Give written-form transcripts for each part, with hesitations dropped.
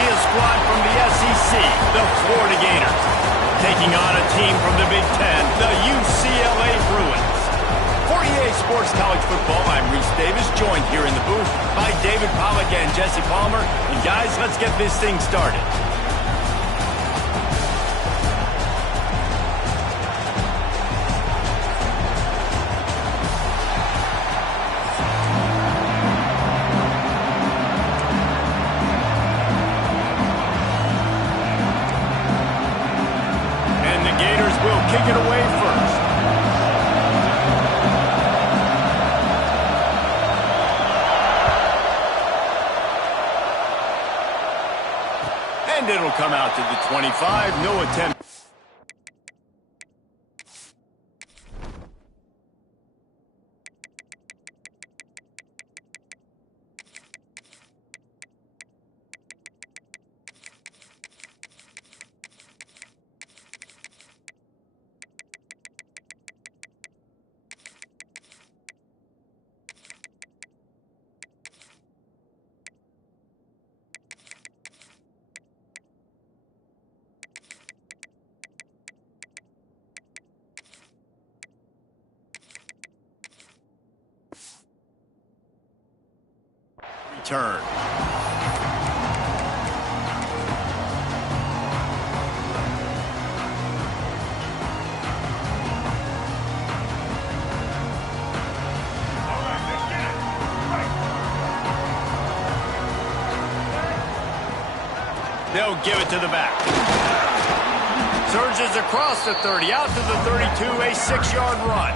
see a squad from the SEC, the Florida Gators, taking on a team from the Big Ten, the UCLA Bruins. For EA Sports College Football, I'm Reese Davis, joined here in the booth by David Pollack and Jesse Palmer. And guys, let's get this thing started. And the Gators will kick it away first. And it'll come out to the 25. No attempt. Return. They'll give it to the back. Surges across the 30, out to the 32, a 6-yard run.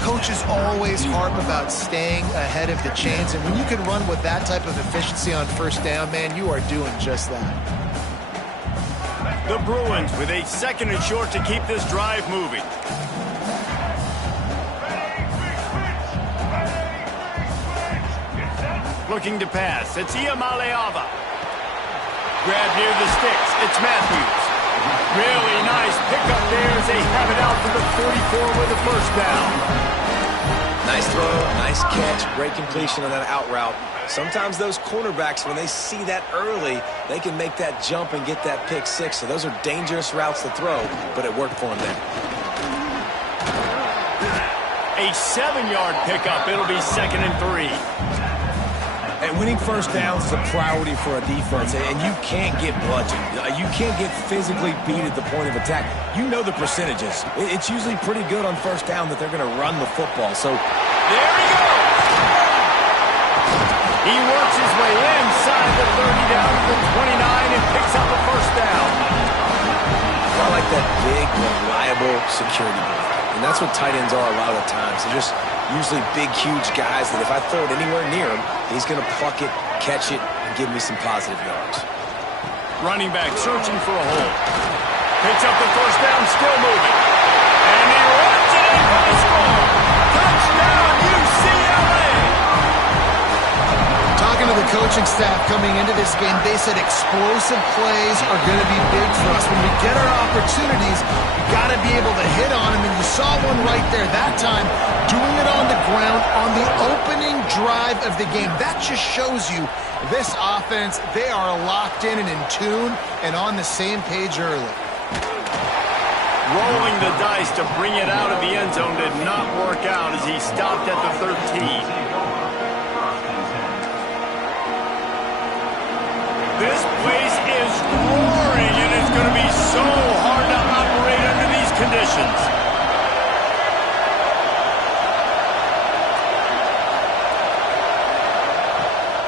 Coaches always harp about staying ahead of the chains, and when you can run with that type of efficiency on first down, man, you are doing just that. The Bruins with a 2nd and short to keep this drive moving. Looking to pass, it's Iamaleava. Grab near the sticks, it's Matthews. Really nice pickup there as they have it out to the 44 with a first down. Nice throw, nice catch, great completion on that out route. Sometimes those cornerbacks, when they see that early, they can make that jump and get that pick six. So those are dangerous routes to throw, but it worked for them there. A 7-yard pickup. It'll be 2nd and 3. And winning first downs is a priority for a defense, and you can't get bludgeoned. You can't get physically beat at the point of attack. You know the percentages. It's usually pretty good on first down that they're going to run the football. So there he goes. He works his way inside the 30 down to the 29 and picks up a first down. I like that big, reliable security blanket. And that's what tight ends are a lot of the times. They're just usually big, huge guys that if I throw it anywhere near him, he's going to pluck it, catch it, and give me some positive yards. Running back searching for a hole. Picks up the first down, still moving. And he runs it in for the score. Touchdown, UCLA! Talking to the coaching staff coming into this game, they said explosive plays are going to be big for us. When we get our opportunities, we got to be able to hit on them, and you saw one right there that time, doing it on the ground on the opening drive of the game. That just shows you this offense, they are locked in and in tune and on the same page early. Rolling the dice to bring it out of the end zone did not work out as he stopped at the 13. This place is roaring, and it's going to be so hard to operate under these conditions.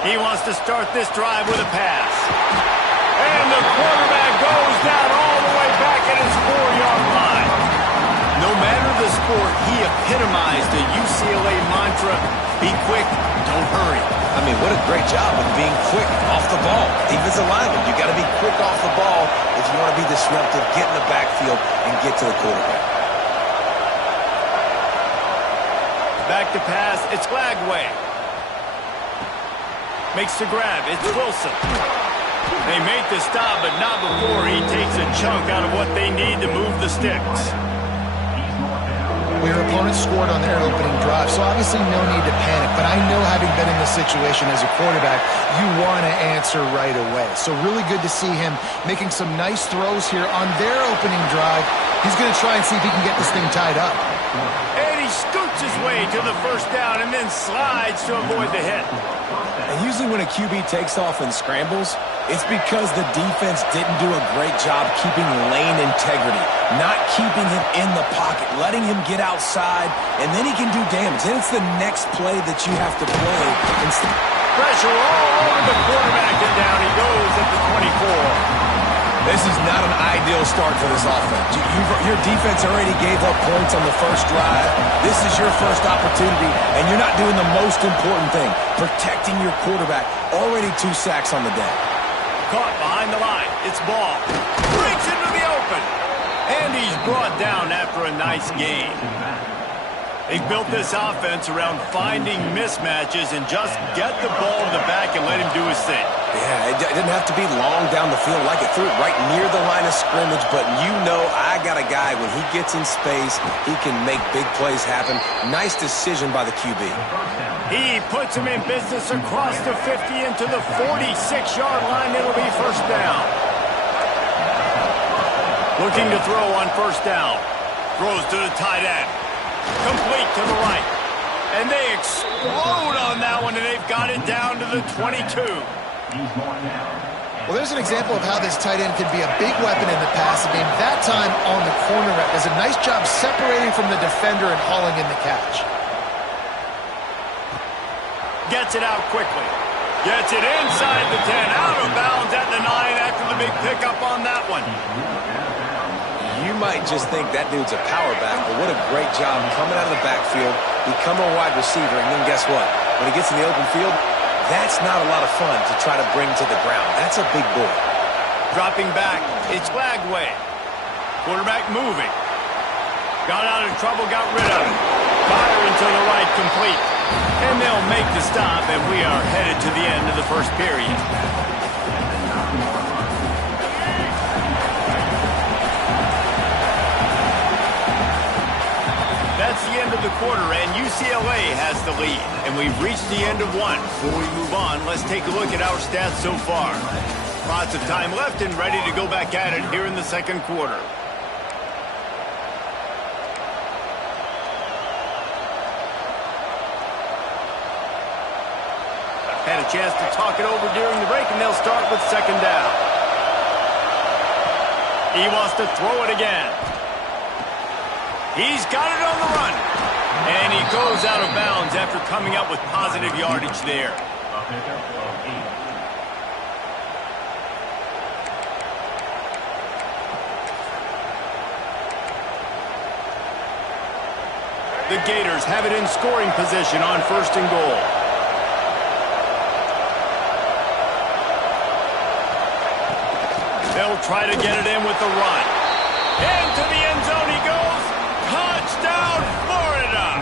He wants to start this drive with a pass. And the quarterback goes down all the way back at his 4-yard line. No matter the sport, he epitomized the UCLA mantra, be quick, don't hurry. I mean, what a great job of being quick off the ball. Defensive lineman, you got to be quick off the ball if you want to be disruptive, get in the backfield, and get to the quarterback. Back to pass, it's Lagway. Makes the grab, it's Wilson. They make the stop, but not before he takes a chunk out of what they need to move the sticks. Well, your opponent scored on their opening drive, so obviously no need to panic. But I know, having been in this situation as a quarterback, you want to answer right away. So really good to see him making some nice throws here on their opening drive. He's going to try and see if he can get this thing tied up. And he scoots his way to the first down and then slides to avoid the hit. And usually when a QB takes off and scrambles, it's because the defense didn't do a great job keeping lane integrity, not keeping him in the pocket, letting him get outside, and then he can do damage. Then it's the next play that you have to play. Pressure all over the quarterback, and down he goes at the 24. This is not an ideal start for this offense. Your defense already gave up points on the first drive. This is your first opportunity, and you're not doing the most important thing, protecting your quarterback. Already 2 sacks on the day. Caught behind the line. It's ball. Breaks into the open. And he's brought down after a nice gain. They've built this offense around finding mismatches and just get the ball to the back and let him do his thing. Yeah, it didn't have to be long down the field. Like it threw it right near the line of scrimmage, but you know I got a guy, when he gets in space, he can make big plays happen. Nice decision by the QB. He puts him in business across the 50 into the 46-yard line. It'll be first down. Looking to throw on first down. Throws to the tight end. Complete to the right. And they explode on that one, and they've got it down to the 22. Well, there's an example of how this tight end can be a big weapon in the passing game. That time on the corner route does a nice job separating from the defender and hauling in the catch. Gets it out quickly. Gets it inside the 10. Out of bounds at the 9 after the big pickup on that one. You might just think that dude's a power back, but what a great job coming out of the backfield, become a wide receiver, and then guess what? When he gets in the open field, that's not a lot of fun to try to bring to the ground. That's a big boy. Dropping back, it's Flagway. Quarterback moving. Got out of trouble, got rid of it. Firing to the right, complete. And they'll make the stop, and we are headed to the end of the first period. That's the end of the quarter, and UCLA has the lead. And we've reached the end of one. Before we move on, let's take a look at our stats so far. Lots of time left and ready to go back at it here in the second quarter. Had a chance to talk it over during the break, and they'll start with second down. He wants to throw it again. He's got it on the run. And he goes out of bounds after coming up with positive yardage there. The Gators have it in scoring position on first and goal. They'll try to get it in with the run. Into the end zone he goes. Touchdown, Florida!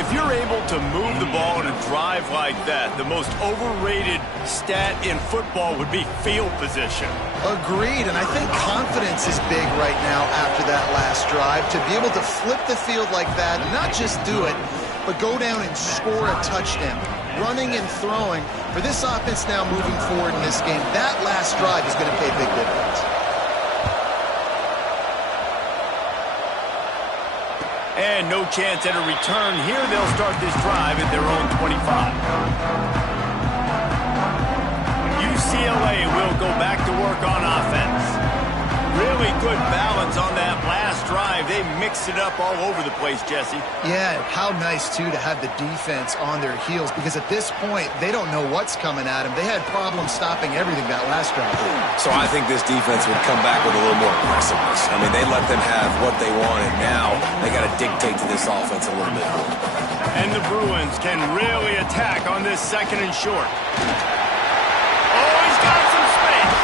If you're able to move the ball in a drive like that, the most overrated stat in football would be field position. Agreed, and I think confidence is big right now after that last drive. To be able to flip the field like that, and not just do it, but go down and score a touchdown. Running and throwing. For this offense now moving forward in this game, that last drive is going to pay big dividends. And no chance at a return here. They'll start this drive at their own 25. UCLA will go back to work on offense. Really good balance on that last drive. They mixed it up all over the place, Jesse. Yeah, how nice, too, to have the defense on their heels, because at this point, they don't know what's coming at them. They had problems stopping everything that last drive. So I think this defense would come back with a little more aggressiveness. I mean, they let them have what they wanted. Now they got to dictate to this offense a little bit more. And the Bruins can really attack on this second and short. Oh, he's got some space.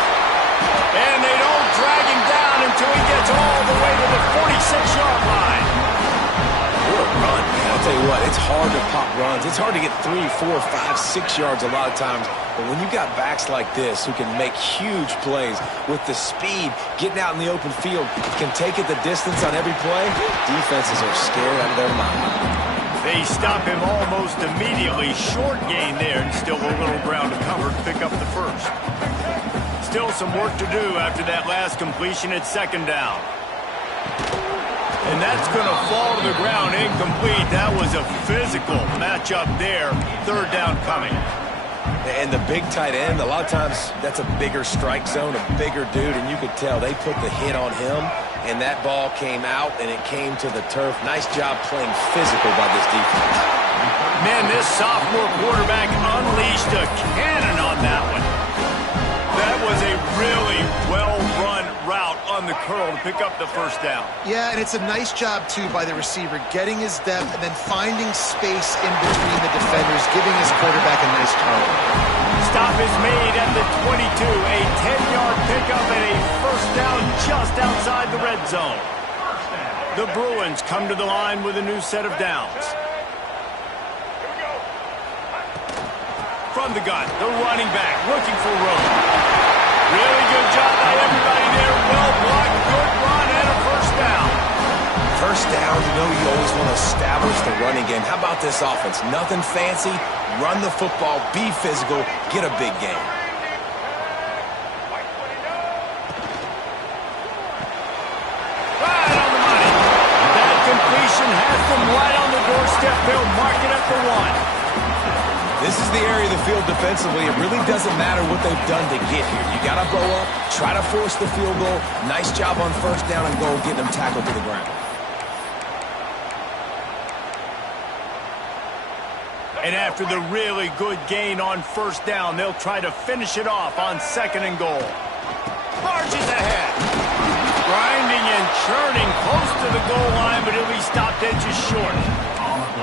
And they don't drag him down until he gets all the way to the 46-yard line. What a run, man. I'll tell you what, it's hard to pop runs. It's hard to get 3, 4, 5, 6 yards a lot of times. But when you've got backs like this who can make huge plays with the speed, getting out in the open field, can take it the distance on every play, defenses are scared out of their mind. They stop him almost immediately. Short gain there, and still a little ground to cover to pick up the first. Still some work to do after that last completion at second down. And that's going to fall to the ground incomplete. That was a physical matchup there. Third down coming. And the big tight end, a lot of times that's a bigger strike zone, a bigger dude, and you could tell they put the hit on him, and that ball came out, and it came to the turf. Nice job playing physical by this defense. Man, this sophomore quarterback unleashed a cannon on that one. That was a really well-run route on the curl to pick up the first down. Yeah, and it's a nice job, too, by the receiver, getting his depth and then finding space in between the defenders, giving his quarterback a nice target. Stop is made at the 22. A 10-yard pickup and a first down just outside the red zone. The Bruins come to the line with a new set of downs. From the gun, the running back looking for room. Really good job by everybody there. Well blocked, good run, and a first down. First down, you know you always want to establish the running game. How about this offense? Nothing fancy. Run the football, be physical, get a big gain. Right on the money. That completion has them right on the doorstep. They'll mark it at the 1. This is the area of the field defensively. It really doesn't matter what they've done to get here. You got to blow up, try to force the field goal. Nice job on first down and goal, getting them tackled to the ground. And after the really good gain on first down, they'll try to finish it off on second and goal. Marches ahead. Grinding and churning close to the goal line, but he'll be stopped edges short.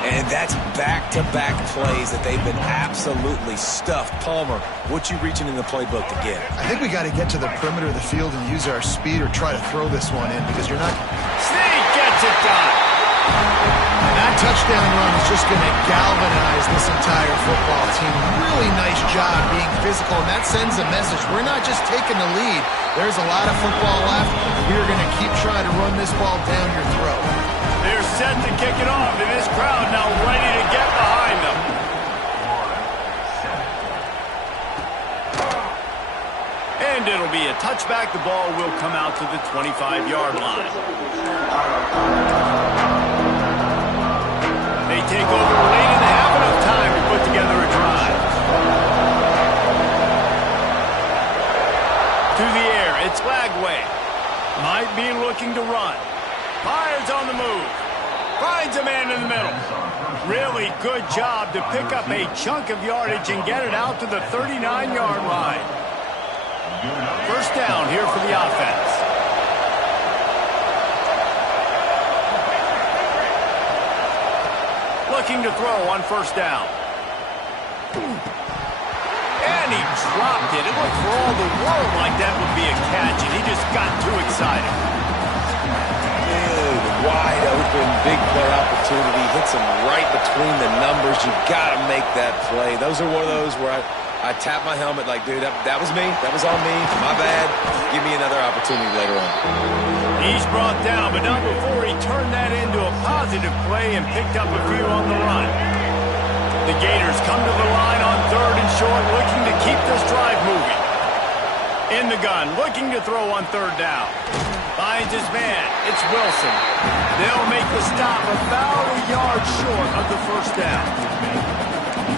And that's back-to-back plays that they've been absolutely stuffed. Palmer, what you reaching in the playbook to get? I think we got to get to the perimeter of the field and use our speed or try to throw this one in because you're not... Snake gets it done. That touchdown run is just going to galvanize this entire football team. Really nice job being physical, and that sends a message. We're not just taking the lead. There's a lot of football left. We are going to keep trying to run this ball down your throat. They're set to kick it off, and this crowd now ready to get behind them. And it'll be a touchback. The ball will come out to the 25-yard line. They take over late in the half, enough time to put together a drive. To the air, it's Lagway. Might be looking to run. Fires on the move. Finds a man in the middle. Really good job to pick up a chunk of yardage and get it out to the 39-yard line. First down here for the offense. Looking to throw on first down. And he dropped it. It looked for all the world like that would be a catch, and he just got too excited. Wide open, big play opportunity. Hits him right between the numbers. You've got to make that play. Those are one of those where I tap my helmet like, dude, that was me. That was on me. My bad. Give me another opportunity later on. He's brought down, but not before he turned that into a positive play and picked up a few on the run. The Gators come to the line on third and short, looking to keep this drive moving. In the gun, looking to throw on third down. Finds his man. It's Wilson. They'll make the stop about a yard short of the first down.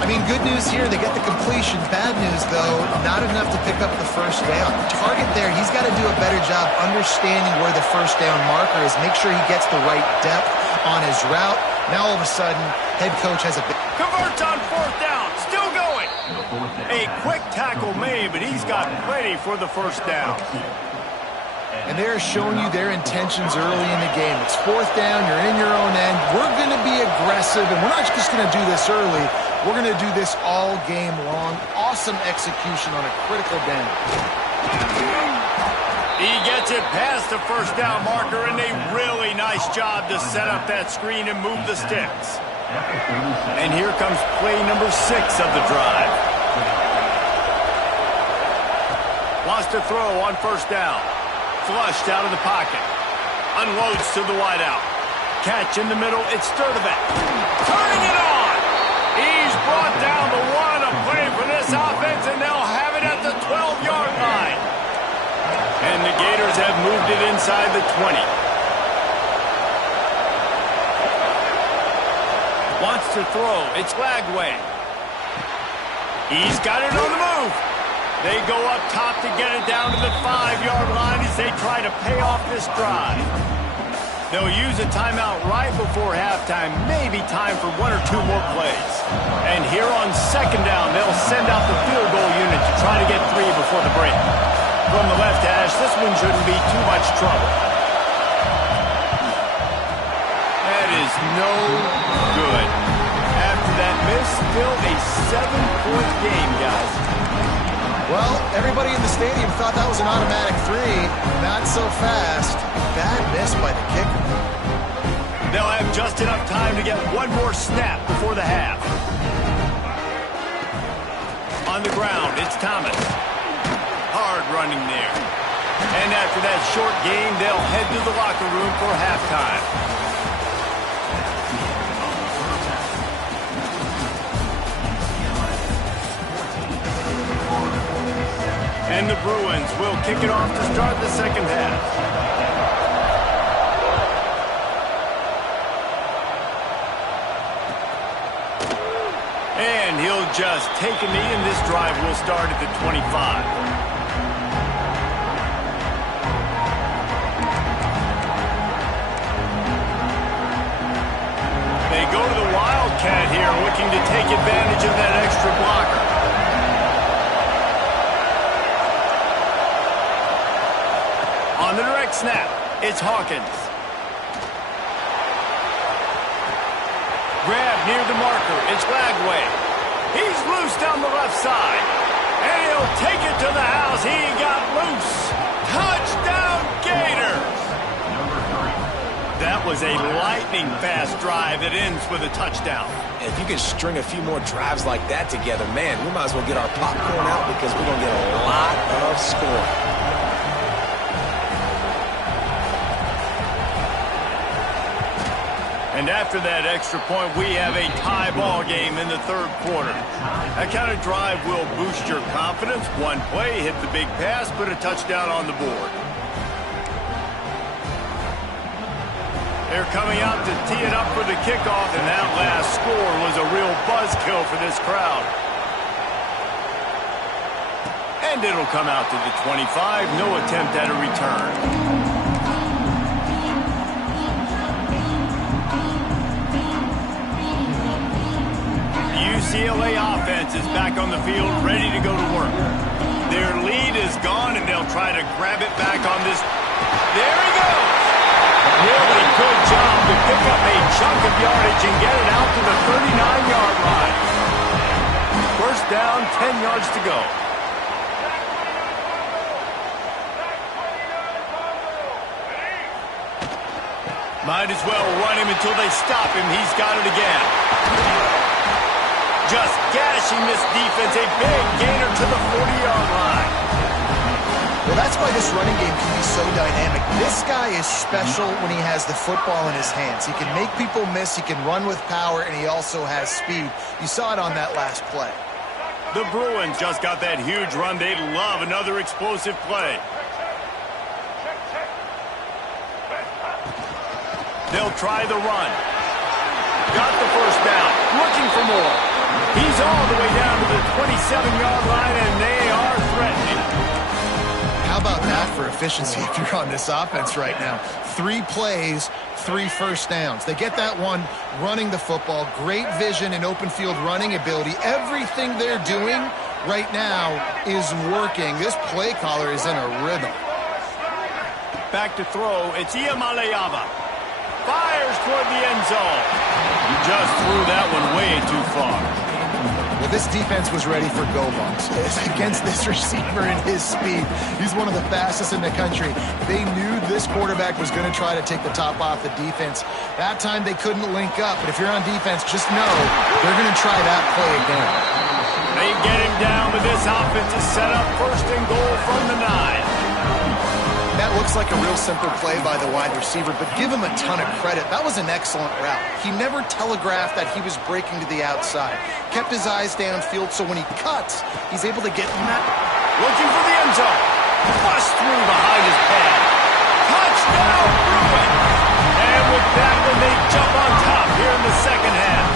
I mean, good news here, they get the completion. Bad news, though, not enough to pick up the first down. Target there, he's got to do a better job understanding where the first down marker is, make sure he gets the right depth on his route. Now, all of a sudden, head coach has a big... Converts on fourth down, still going. A quick tackle made, but he's got plenty for the first down. And they're showing you their intentions early in the game. It's fourth down, you're in your own end. We're going to be aggressive, and we're not just going to do this early. We're going to do this all game long. Awesome execution on a critical down. He gets it past the first down marker, and a really nice job to set up that screen and move the sticks. And here comes play number 6 of the drive. Wants to throw on first down. Flushed out of the pocket. Unloads to the wideout. Catch in the middle. It's Sturdivant. Turning it on. He's brought down the one. A play for this offense, and they'll have it at the 12-yard line. And the Gators have moved it inside the 20. Wants to throw. It's Lagway. He's got it on the move. They go up top to get it down to the 5-yard line as they try to pay off this drive. They'll use a timeout right before halftime, maybe time for 1 or 2 more plays. And here on second down, they'll send out the field goal unit to try to get 3 before the break. From the left hash, this one shouldn't be too much trouble. That is no good. After that miss, still a 7-point game, guys. Well, everybody in the stadium thought that was an automatic 3. Not so fast. Bad miss by the kicker. They'll have just enough time to get one more snap before the half. On the ground, it's Thomas. Hard running there. And after that short game, they'll head to the locker room for halftime. And the Bruins will kick it off to start the second half. And he'll just take a knee, and this drive will start at the 25. They go to the Wildcat here, looking to take advantage of that extra blocker. On the direct snap, it's Hawkins. Grab near the marker, it's Lagway. He's loose down the left side. And he'll take it to the house. He got loose. Touchdown, Gators! That was a lightning-fast drive that ends with a touchdown. If you can string a few more drives like that together, man, we might as well get our popcorn out because we're going to get a lot of scoring. And after that extra point, we have a tie ball game in the third quarter. That kind of drive will boost your confidence. One play, hit the big pass, put a touchdown on the board. They're coming out to tee it up for the kickoff, and that last score was a real buzzkill for this crowd. And it'll come out to the 25. No attempt at a return. UCLA offense is back on the field, ready to go to work. Their lead is gone, and they'll try to grab it back on this. There he goes! Really good job to pick up a chunk of yardage and get it out to the 39-yard line. First down, 10 yards to go. Might as well run him until they stop him. He's got it again. Just gashing this defense, a big gainer to the 40-yard line. Well, that's why this running game can be so dynamic. This guy is special when he has the football in his hands. He can make people miss, he can run with power, and he also has speed. You saw it on that last play. The Bruins just got that huge run. They'd love another explosive play. They'll try the run. Got the first down, looking for more. He's all the way down to the 27-yard line, and they are threatening. How about that for efficiency if you're on this offense right now? 3 plays, 3 first downs. They get that one running the football. Great vision and open field running ability. Everything they're doing right now is working. This play caller is in a rhythm. Back to throw. It's Iamaleava. Fires toward the end zone. Just threw that one way too far. Well, this defense was ready for go-balls. Against this receiver and his speed, he's one of the fastest in the country. They knew this quarterback was going to try to take the top off the defense. That time they couldn't link up, but if you're on defense, just know they're going to try that play again. They get him down with this offensive setup. First and goal from the 9. That looks like a real simple play by the wide receiver, but give him a ton of credit. That was an excellent route. He never telegraphed that he was breaking to the outside. Kept his eyes downfield, so when he cuts, he's able to get in that. Looking for the end zone. Bust through behind his pad. Touchdown, Bruin! And with that one, they jump on top here in the second half.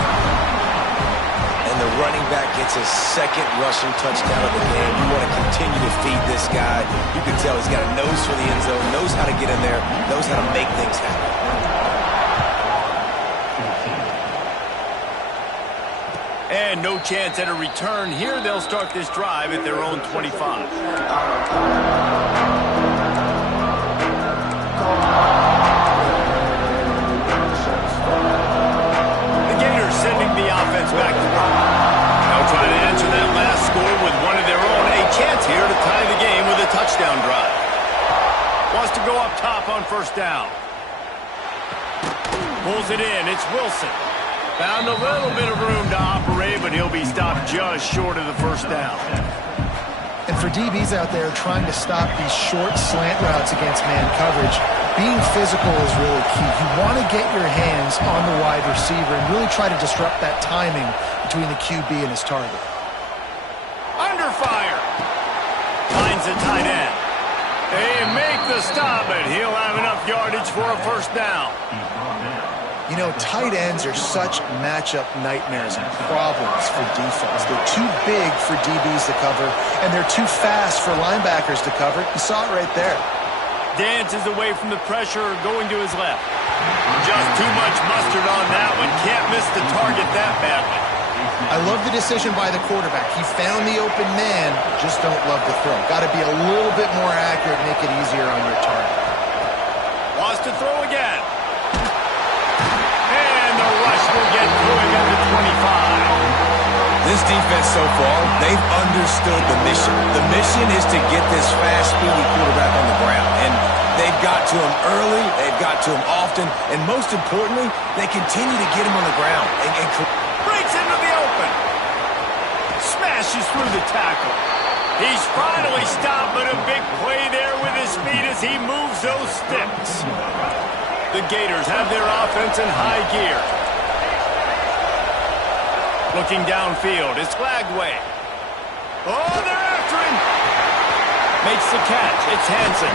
And the running back gets his second rushing touchdown of the game. You want to continue to feed this guy. You can tell he's got a nose for the end zone, knows how to get in there, knows how to make things happen. And no chance at a return here. They'll start this drive at their own 25. Sending the offense back to work. They'll try to answer that last score with one of their own. A chance here to tie the game with a touchdown drive. Wants to go up top on first down. Pulls it in. It's Wilson. Found a little bit of room to operate, but he'll be stopped just short of the first down. And for DBs out there trying to stop these short slant routes against man coverage, being physical is really key. You want to get your hands on the wide receiver and really try to disrupt that timing between the QB and his target. Under fire. Finds a tight end. They make the stop, and he'll have enough yardage for a first down. You know, tight ends are such matchup nightmares and problems for defense. They're too big for DBs to cover, and they're too fast for linebackers to cover. You saw it right there. Dances away from the pressure, going to his left. Just too much mustard on that one. Can't miss the target that badly. I love the decision by the quarterback. He found the open man, just don't love the throw. Got to be a little bit more accurate, make it easier on your target. Wants to throw again. And the rush will get through him at the 25. This defense so far, they've understood the mission. The mission is to get this fast, speedy quarterback on the ground. And they've got to him early, they've got to him often, and most importantly, they continue to get him on the ground. And breaks into the open. Smashes through the tackle. He's finally stopped, but a big play there with his speed as he moves those sticks. The Gators have their offense in high gear. Looking downfield, it's Flagway. Oh, they're after him. Makes the catch, it's Hansen.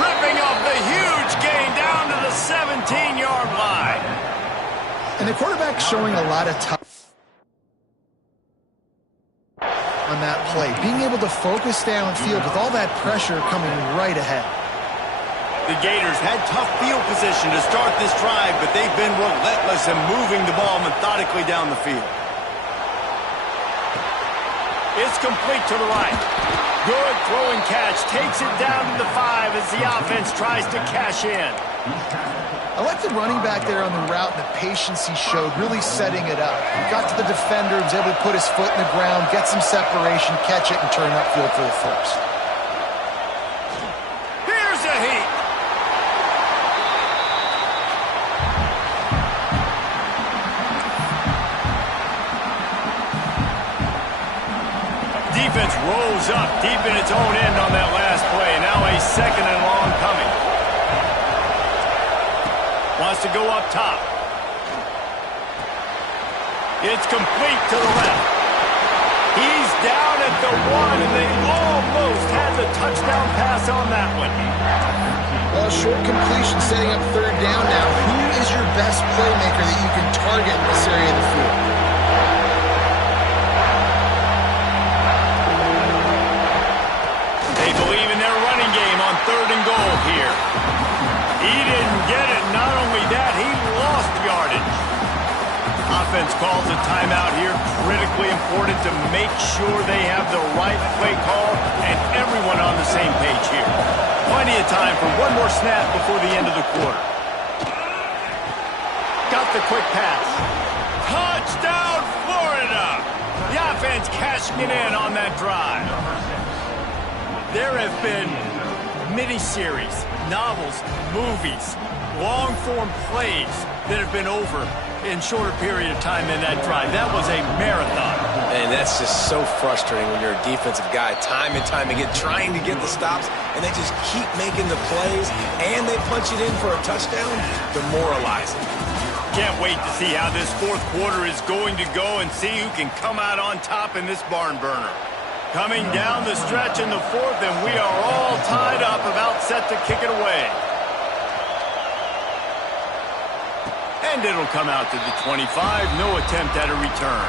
Ripping off the huge gain down to the 17-yard line. And the quarterback's showing a lot of tough on that play. Being able to focus downfield with all that pressure coming right ahead. The Gators had tough field position to start this drive, but they've been relentless in moving the ball methodically down the field. It's complete to the right. Good throwing catch. Takes it down to the 5 as the offense tries to cash in. I like the running back there on the route and the patience he showed, really setting it up. Got to the defender, was able to put his foot in the ground, get some separation, catch it, and turn upfield for the first. Here's a heat. Defense rolls up deep in its own end on that last play. Now a second and long coming. Wants to go up top. It's complete to the left. He's down at the 1, and they almost had the touchdown pass on that one. Well, short completion setting up third down now. Who is your best playmaker that you can target in this area of the field? They believe in their running game on third and goal here. He didn't get it. Not only that, he lost yardage. Offense calls a timeout here. Critically important to make sure they have the right play call and everyone on the same page here. Plenty of time for one more snap before the end of the quarter. Got the quick pass. Touchdown, Florida! The offense cashing it in on that drive. There have been miniseries, novels, movies, long-form plays that have been over in shorter period of time than that drive. That was a marathon. And that's just so frustrating when you're a defensive guy, time and time again, trying to get the stops, and they just keep making the plays, and they punch it in for a touchdown. Demoralizing. Can't wait to see how this fourth quarter is going to go and see who can come out on top in this barn burner. Coming down the stretch in the fourth, and we are all tied up, about set to kick it away. And it'll come out to the 25. No attempt at a return.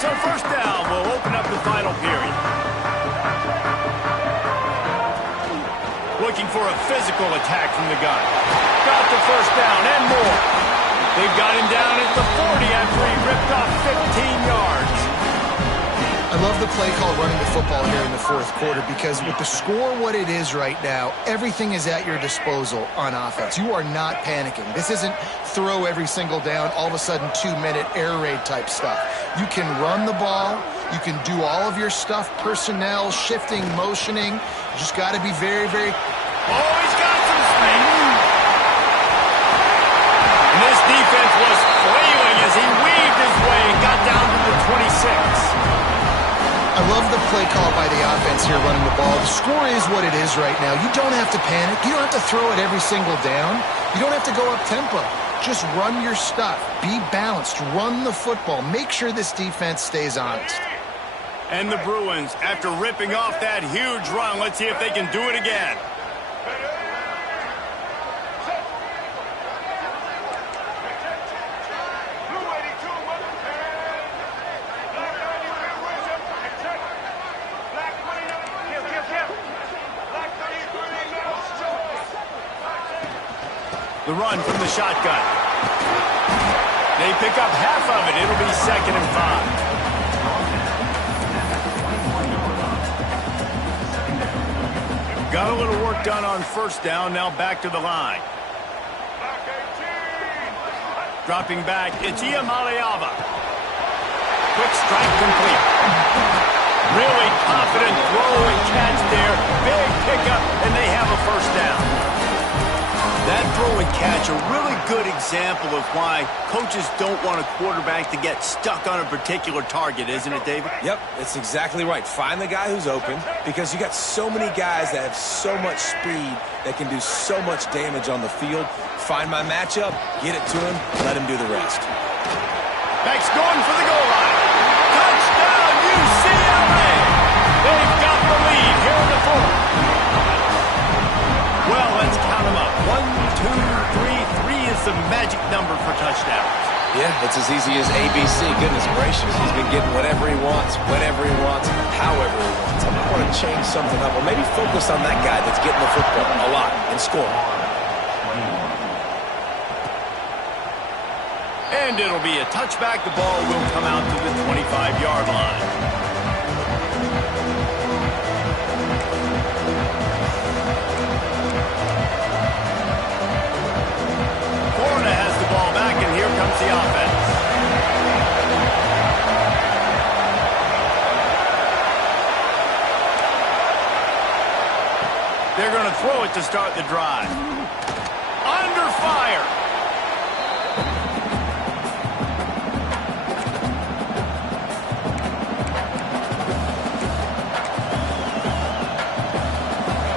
So first down will open up the final period. Looking for a physical attack from the gun. Got the first down and more. They've got him down at the 40 after he ripped off 15 yards. I love the play call running the football here in the fourth quarter because with the score what it is right now, everything is at your disposal on offense. You are not panicking. This isn't throw every single down, all of a sudden 2-minute air raid type stuff. You can run the ball. You can do all of your stuff, personnel, shifting, motioning. You just got to be very, very... Oh, he's got some space. And this defense was flailing as he weaved his way and got down to the 26. I love the play call by the offense here running the ball. The score is what it is right now. You don't have to panic. You don't have to throw it every single down. You don't have to go up tempo. Just run your stuff. Be balanced. Run the football. Make sure this defense stays honest. And the Bruins, after ripping off that huge run, let's see if they can do it again. The run from the shotgun. They pick up half of it. It'll be 2nd and 5. Got a little work done on first down. Now back to the line. Dropping back, it's Iamaleava. Quick strike complete. Really confident throw and catch there. Big pickup, and they have a first down. That throw and catch, a really good example of why coaches don't want a quarterback to get stuck on a particular target, isn't it, David? Yep, it's exactly right. Find the guy who's open because you got so many guys that have so much speed that can do so much damage on the field. Find my matchup, get it to him, let him do the rest. Max going for the goal line. Touchdown, UCLA! They've got the lead here in the fourth. Well, let's count them up. 1, 2, 3. 3 is the magic number for touchdowns. Yeah, it's as easy as ABC. Goodness gracious. He's been getting whatever he wants, whenever he wants, however he wants. I might want to change something up or maybe focus on that guy that's getting the football a lot and scoring. And it'll be a touchback. The ball will come out to the 25-yard line. The offense. They're going to throw it to start the drive. Under fire.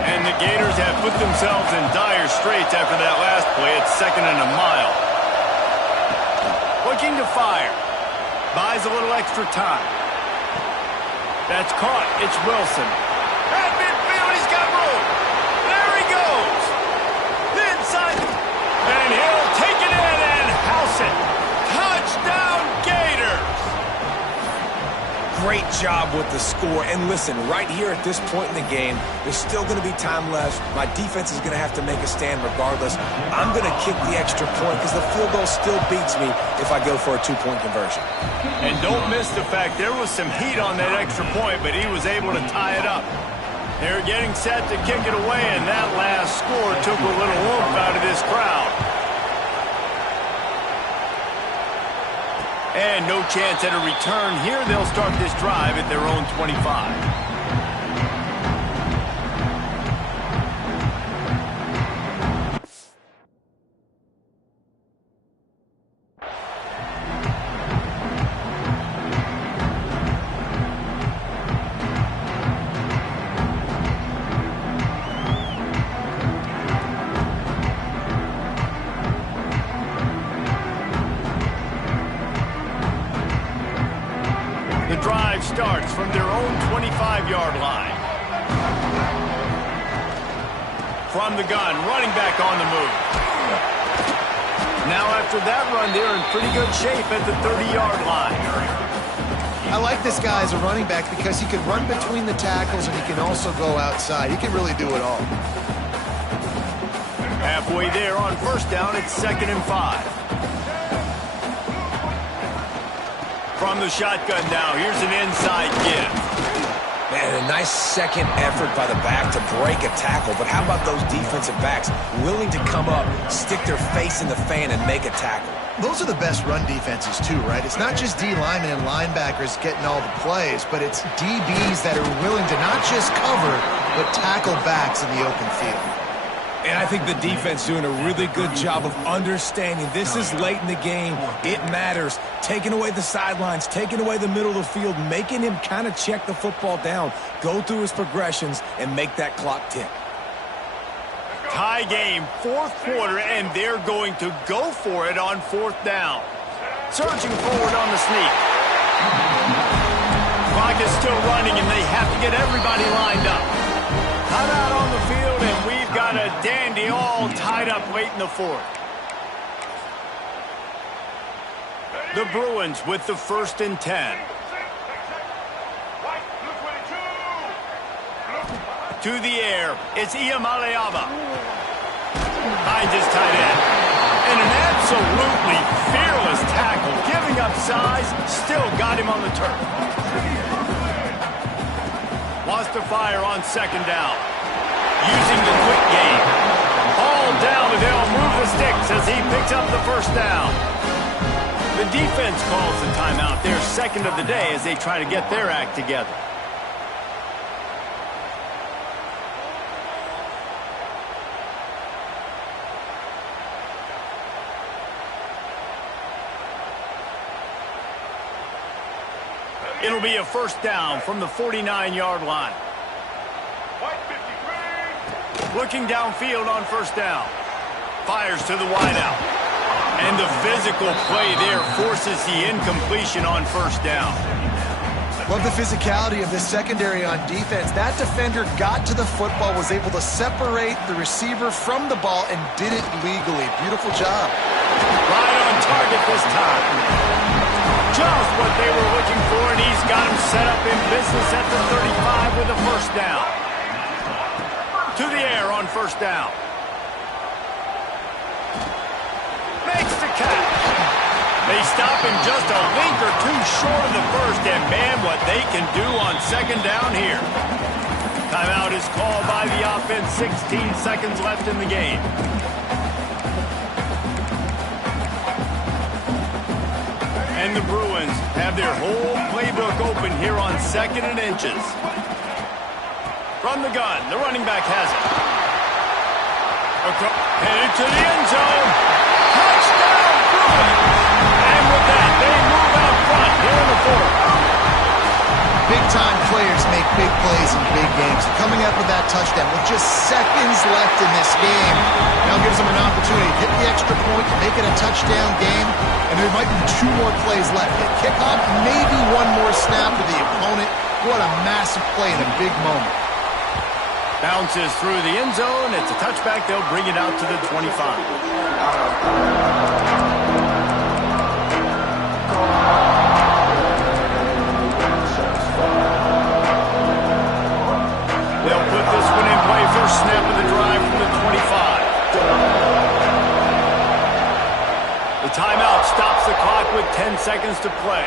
And the Gators have put themselves in dire straits after that last play. It's 2nd and a mile. Looking to fire. Buys a little extra time. That's caught. It's Wilson. At midfield, he's got room. There he goes. The inside. And he'll take it in and house it. Touchdown, Gators. Great job with the score. And listen, right here at this point in the game, there's still going to be time left. My defense is going to have to make a stand regardless. I'm going to kick the extra point because the field goal still beats me if I go for a 2-point conversion. And don't miss the fact there was some heat on that extra point, but he was able to tie it up. They're getting set to kick it away, and that last score took a little oomph out of this crowd. And no chance at a return here. They'll start this drive at their own 25. Drive starts from their own 25-yard line. From the gun, running back on the move. Now after that run, they're in pretty good shape at the 30-yard line. I like this guy as a running back because he can run between the tackles and he can also go outside. He can really do it all. Halfway there on first down, it's 2nd and 5. From the shotgun now, here's an inside give. Man, a nice second effort by the back to break a tackle. But how about those defensive backs willing to come up, stick their face in the fan, and make a tackle? Those are the best run defenses, too, right? It's not just D linemen and linebackers getting all the plays, but it's DBs that are willing to not just cover, but tackle backs in the open field. And I think the defense doing a really good job of understanding this is late in the game. It matters. Taking away the sidelines, taking away the middle of the field, making him kind of check the football down, go through his progressions, and make that clock tick. Tie game, 4th quarter, and they're going to go for it on 4th down. Surging forward on the sneak. Clock is still running, and they have to get everybody lined up. Cut out on the field, and we've got a dandy all tied up late in the 4th. The Bruins with the 1st and 10. To the air, it's Iamaleava. Finds his tight end. And an absolutely fearless tackle, giving up size, still got him on the turf. Wants to fire on 2nd down. Using the quick game. All down, and they'll move the sticks as he picks up the 1st down. The defense calls the timeout, their 2nd of the day, as they try to get their act together. It'll be a 1st down from the 49-yard line. Looking downfield on 1st down. Fires to the wideout. And the physical play there forces the incompletion on 1st down. Love the physicality of this secondary on defense. That defender got to the football, was able to separate the receiver from the ball, and did it legally. Beautiful job. Right on target this time. Just what they were looking for, and he's got him set up in business at the 35 with a 1st down. To the air on 1st down. Makes the catch. They stop him just a link or two short of the 1st, and man, what they can do on 2nd down here. Timeout is called by the offense, 16 seconds left in the game. And the Bruins have their whole playbook open here on 2nd and inches. From the gun, the running back has it. Headed to the end zone. Touchdown, Bruins! And with that, they move out front here in the 4th. Big-time players make big plays in big games. Coming up with that touchdown with just seconds left in this game now gives them an opportunity to hit the extra point, make it a touchdown game, and there might be 2 more plays left. Hit kickoff, maybe 1 more snap to the opponent. What a massive play in a big moment. Bounces through the end zone. It's a touchback. They'll bring it out to the 25. They'll put this one in play. First snap of the drive from the 25. The timeout stops the clock with 10 seconds to play.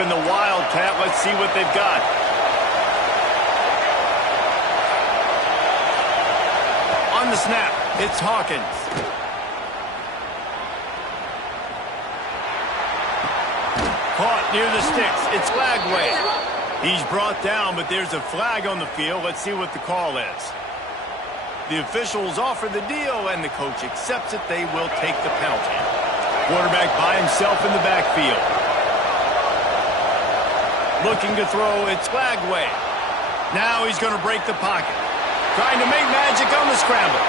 in the Wildcat. Let's see what they've got. On the snap, it's Hawkins. Caught near the sticks. It's Flagway. He's brought down, but there's a flag on the field. Let's see what the call is. The officials offer the deal, and the coach accepts it. They will take the penalty. Quarterback by himself in the backfield. Looking to throw, it's Flagway. Now he's going to break the pocket. Trying to make magic on the scramble.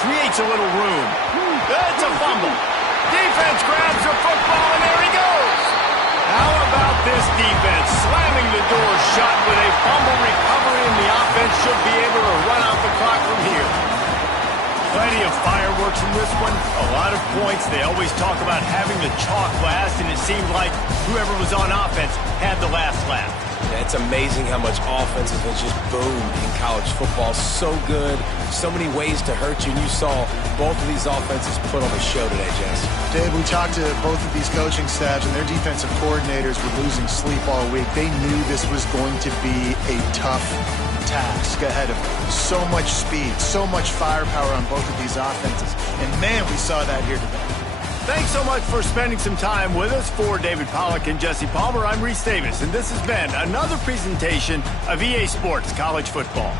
Creates a little room. It's a fumble. Defense grabs the football, and there he goes. How about this defense slamming the door shut with a fumble recovery, and the offense should be able to run out the clock from here. Plenty of fireworks in this one. A lot of points. They always talk about having the chalk last, and it seemed like whoever was on offense had the last laugh. Yeah, it's amazing how much offenses have just boomed in college football. So good, so many ways to hurt you, and you saw both of these offenses put on the show today, Jess. Dave, we talked to both of these coaching staffs, and their defensive coordinators were losing sleep all week. They knew this was going to be a tough task ahead of them. So much speed, so much firepower on both of these offenses. And, man, we saw that here today. Thanks so much for spending some time with us. For David Pollack and Jesse Palmer, I'm Reese Davis, and this has been another presentation of EA Sports College Football.